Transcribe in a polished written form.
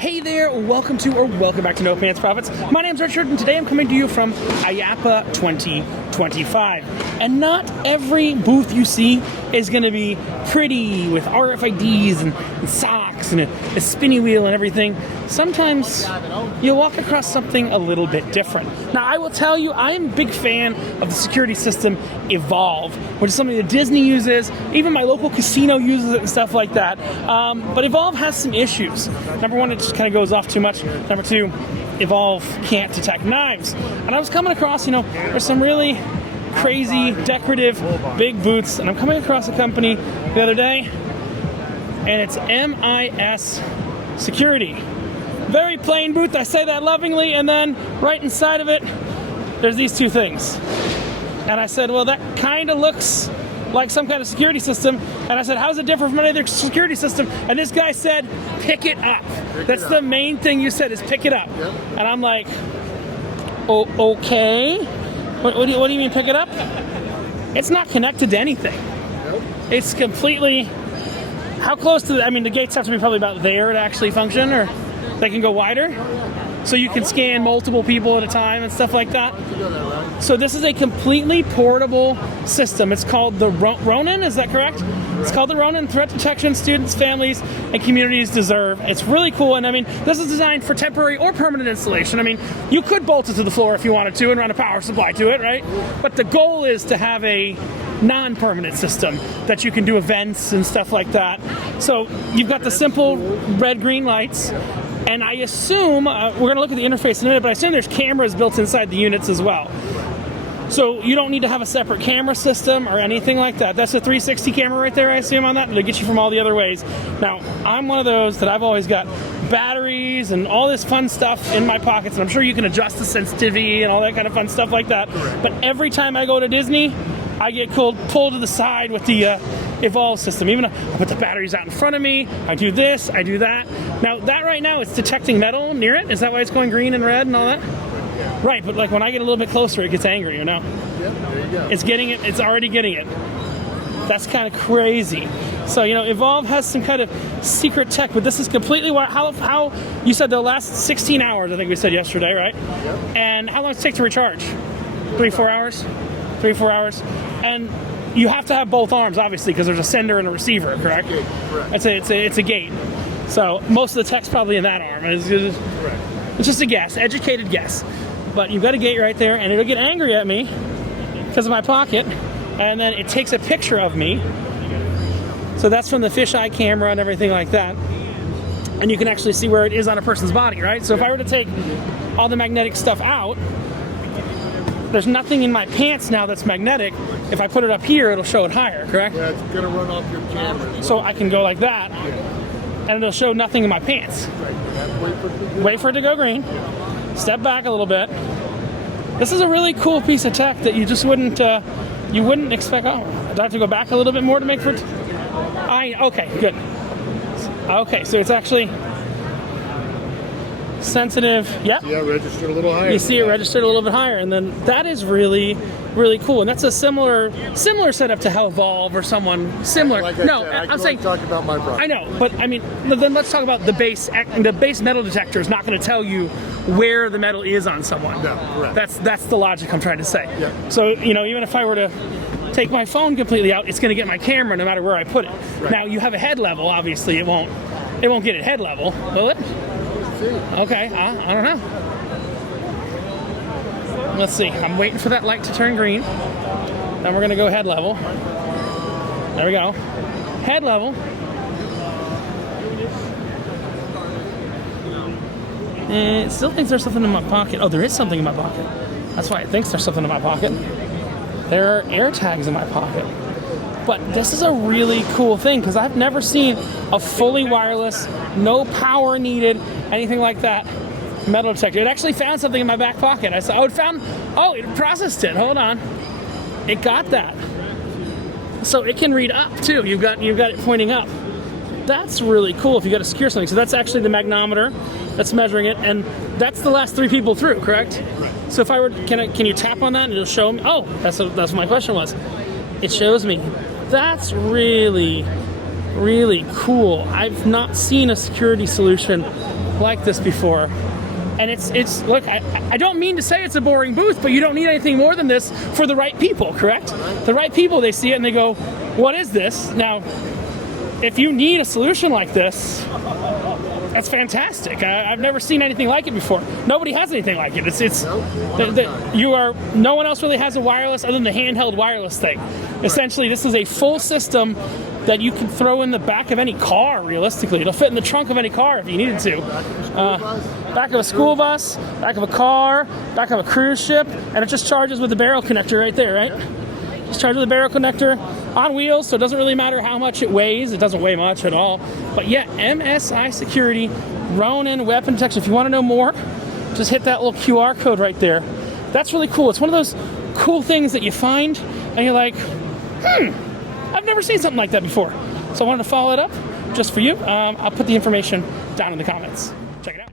Hey there, welcome back to No Pants Profits. My name's Richard, and today I'm coming to you from IAAPA 2025. And not every booth you see is going to be pretty with RFIDs and socks and a spinny wheel and everything. Sometimes you'll walk across something a little bit different. Now, I will tell you, I am a big fan of the security system Evolve, which is something that Disney uses, even my local casino uses it and stuff like that. But Evolve has some issues. Number one, it just kind of goes off too much. Number two, Evolve can't detect knives. And I was coming across, there's some really crazy, decorative, big boots, and I'm coming across a company the other day, and it's MIS Security. Very plain booth, I say that lovingly, and then right inside of it, there's these two things. And I said, well, that kind of looks like some kind of security system. And I said, how does it differ from any other security system? And this guy said, pick it up. That's the main thing you said, is pick it up. Yep. And I'm like, oh, okay. What do you mean pick it up? It's not connected to anything. Nope. It's completely, how close to, the gates have to be probably about there to actually function, or they can go wider. So you can scan multiple people at a time and stuff like that. So this is a completely portable system. It's called the Ronin, is that correct? It's called the Ronin. Threat detection students, families, and communities deserve. It's really cool, and this is designed for temporary or permanent installation. You could bolt it to the floor if you wanted to and run a power supply to it, right? But the goal is to have a non-permanent system that you can do events and stuff like that. So you've got the simple red-green lights. And I assume, we're going to look at the interface in a minute, but I assume there's cameras built inside the units as well. So you don't need to have a separate camera system or anything like that. That's a 360 camera right there, I assume, on that. It'll get you from all the other ways. Now, I'm one of those that I've always got batteries and all this fun stuff in my pockets, and I'm sure you can adjust the sensitivity and all that kind of fun stuff like that. But every time I go to Disney, I get pulled to the side with the Evolve system. Even I put the batteries out in front of me, I do this, I do that. Now that right now it's detecting metal near it. Is that why it's going green and red and all that? Yeah. Right, but like when I get a little bit closer, it gets angry, Yep, there you go. It's getting it, it's already getting it. That's kind of crazy. So, Evolve has some kind of secret tech, but this is completely how you said they'll last 16 hours, I think we said yesterday, right? Yep. And how long does it take to recharge? 3-4 hours? 3-4 hours. And you have to have both arms, obviously, because there's a sender and a receiver, correct? Correct. It's a gate. So most of the tech's probably in that arm. It's just a guess, educated guess. But you've got a gate right there, and it'll get angry at me because of my pocket, and then it takes a picture of me. So that's from the fisheye camera and everything like that. And you can actually see where it is on a person's body, right? So if I were to take all the magnetic stuff out, there's nothing in my pants now that's magnetic. If I put it up here, it'll show it higher, correct? Yeah, it's going to run off your camera. So I can go like that, and it'll show nothing in my pants. Wait for it to go green. Step back a little bit. This is a really cool piece of tech that you just wouldn't expect. Oh, do I have to go back a little bit more to make for it? Okay, good. Okay, so it's actually sensitive. Yep. Yeah, registered a little higher. You see it registered a little bit higher, and then that is really, really cool. And that's a similar setup to how Evolve or someone similar. I'm saying talk about my product. I know, but then let's talk about the base. The base metal detector is not going to tell you where the metal is on someone. No, correct. That's the logic I'm trying to say. Yeah. So even if I were to take my phone completely out, it's going to get my camera no matter where I put it. Right. Now you have a head level. Obviously, it won't get at head level, will it? Okay, I don't know. Let's see. I'm waiting for that light to turn green. Then we're going to go head level. There we go. Head level. And it still thinks there's something in my pocket. Oh, there is something in my pocket. That's why it thinks there's something in my pocket. There are air tags in my pocket. But this is a really cool thing because I've never seen a fully wireless, no power needed, anything like that metal detector. It actually found something in my back pocket. I saw, it processed it. Hold on. It got that. So it can read up too. You've got it pointing up. That's really cool if you got to secure something. So that's actually the magnometer that's measuring it, and that's the last 3 people through, correct? So if I were, can you tap on that and it'll show me? Oh, that's what my question was. It shows me. That's really, really cool. I've not seen a security solution like this before. And it's look, I don't mean to say it's a boring booth, but you don't need anything more than this for the right people, correct? The right people, they see it and they go, what is this? Now, if you need a solution like this, that's fantastic. I've never seen anything like it before. Nobody has anything like it. No one else really has a wireless other than the handheld wireless thing. Essentially, this is a full system that you can throw in the back of any car, realistically. It'll fit in the trunk of any car if you needed to. Back of a school bus, back of a car, back of a cruise ship, and it just charges with the barrel connector right there, right? Just charges with the barrel connector on wheels, so it doesn't really matter how much it weighs. It doesn't weigh much at all. But yeah, MSI Security, Ronin weapon detection. If you want to know more, just hit that little QR code right there. That's really cool. It's one of those cool things that you find, and you're like, I've never seen something like that before. So I wanted to follow it up just for you. I'll put the information down in the comments. Check it out.